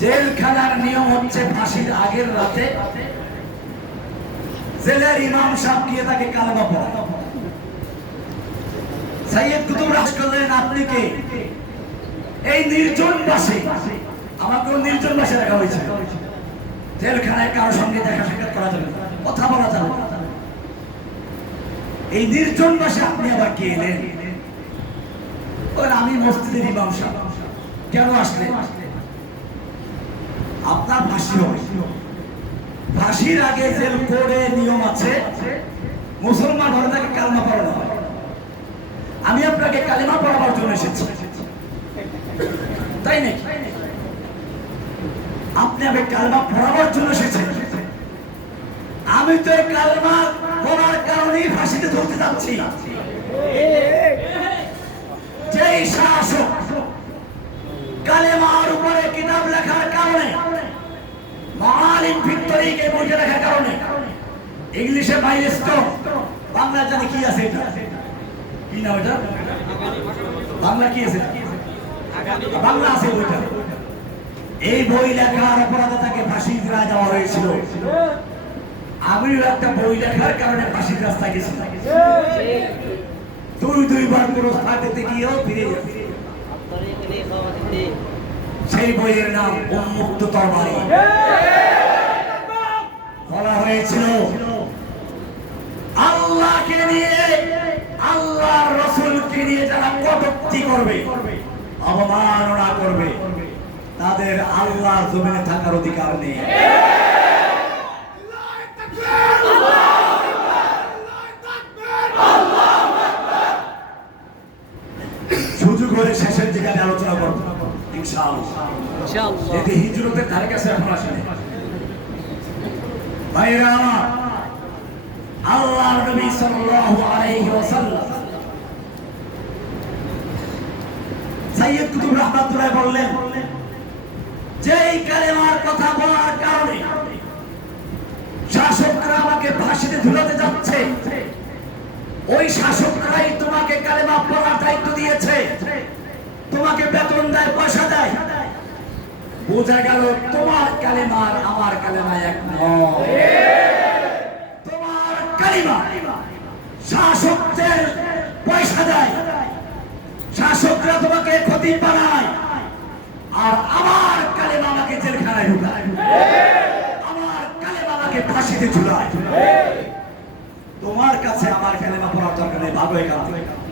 জেলখানার নিয়ম হচ্ছে ফাঁসির আগের রাতে জেলের ইমাম সাহেব গিয়ে তাকে কালামা পড়ায়। সাইয়েদ কুতুব রাজ করলেন এই নির্জন বাসে। আমাকে নির্জন বাসে রাখা হয়েছে। জেলখানায় কারোর সঙ্গে দেখা সাক্ষাৎ করা যাবে কথা বলা যাবে এই নির্জন বাসে, আপনি আবার কে এলেন? আমি মসজিদের ইমাম কেন আসলেন? আপনার ফাঁসি হবে। ফাঁসির আগে জেল কোডে নিয়ম আছে, মুসলমান হলে তাকে কালমা পড়ানো হয় আমি আপনাকে কালিমা পড়াবার জন্য এসেছি। তাই নাকি? আপনি আমি কালমা পড়াবার জন্য এসেছেন। আমি তো কালমা পড়ার কারণেই ফাঁসিতে ধরতে যাচ্ছি। মহালিম ভিক্টরিকে বইটা লেখার কারণে ইংলিশে বাইরেস্টো বাংলা জানে কি আছে এটা? কি নাম এটা? বাংলা কি আছে? বাংলা আছে বইটা। এই বই লেখার অপরাধে তাকে রায় দেওয়া হয়েছিল। আমিও একটা বই লেখার কারণে ফাঁসির রাস্তায় গেছিলাম। দুই দুইবার পুরস্কার পেতে গিয়েও ফিরে গেছি সেই বইয়ের নাম উন্মুক্ত তরবারি। হয়েছিল আল্লাহকে নিয়ে আল্লাহ রসুলকে নিয়ে যারা কটুক্তি করবে অবমাননা করবে তাদের আল্লাহ জমিনে থাকার অধিকার নেই। সুযোগ হলে শেষের দিকে আলোচনা করব ইনশাআল্লাহ। এতে হিজরতের ধারে কাছে এখন আসেনি। ভাইরা আমার আল্লাহ কালেমার কথা বলার কারণে শাসকরা আমাকে ফাঁসিতে ঝুলাতে যাচ্ছে, ওই শাসকরাই তোমাকে কালেমা পড়ার দায়িত্ব দিয়েছে, তোমাকে বেতন দেয় পয়সা বোঝা গেল তোমার কালেমার আমার কালেমা এক তোমার কালিমা শাসকদের পয়সা দেয়। শাসকরা তোমাকে ক্ষতি বানায়। আর আমার কালেমা আমাকে জেলখানায় ঢুকায়। আমার কালেমা আমাকে ফাঁসিতে ঝুলায়। তোমার কাছে আমার কালেমা পড়ার দরকার নেই ভালো থেকে।